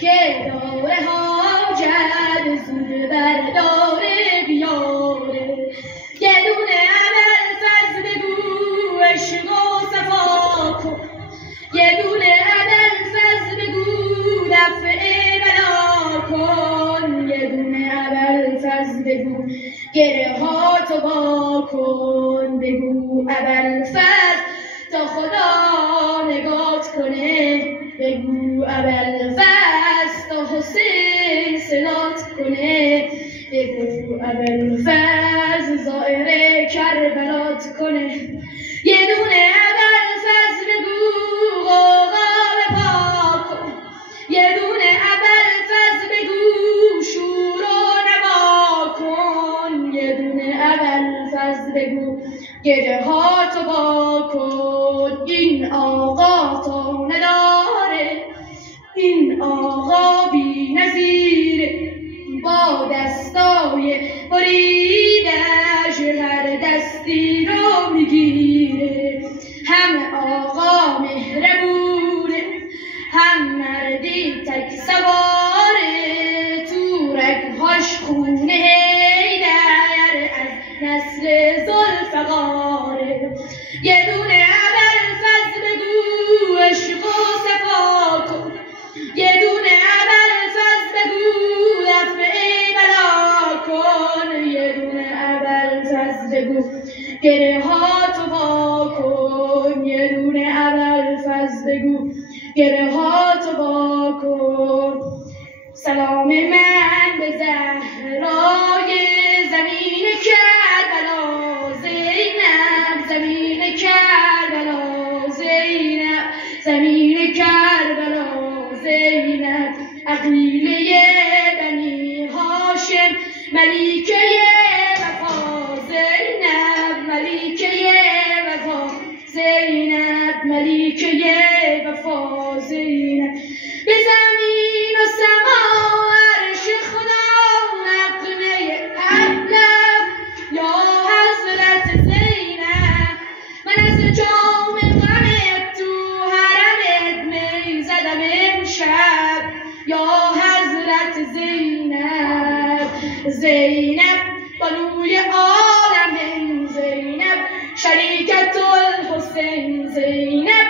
که داره حاجت زود برداره بیاره. یه دونه ابوالفضل بگو عشق و صفا کن، یه دونه ابوالفضل بگو دفع بلا کن، یه دونه ابوالفضل بگو گره ها تو با کن. بگو ابوالفضل تا خدا نگات کنه، بگو ابوالفضل تا حسین صلات کنه، بگو ابوالفضل زائر کربلات کنه. یه دونه ابوالفضل بگو غوغا پاک کن، یه دونه ابوالفضل بگو شور و نوا کن، یه دونه ابوالفضل بگو گره ها تو با کن. این آقا تا نداره، این آقا بی نظیره، با دستای بریدش هر دستی رو میگیره. هم آقا مهربونه، هم مردی تک سواره، تو رگهاش خونه حیدر از نسل ذوالفقاره. یه دونه ابوالفضل بگو عشق و صفا کن، یه دونه ابوالفضل بگو دفع بلا کن، یه دونه ابوالفضل بگو گره ها تو وا کن، یه دونه ابوالفضل بگو گره ها تو وا کن. سلام من به زهرای زمین کربلا زینب، زمین کربلا زینب، زمین کربلا زینب، عقیله بنی هاشم ملیکه وفا زینب، ملیکه وفا زینب، ملیکه وفا زینب. به زمین و سما عرش خدا نغمه ابلق یا حضرت زینب، من از جام غمت تو حرمت می زدم امشب یا حضرت زینب. زینب بانوی عالم، زینب شریکت الحسین، زینب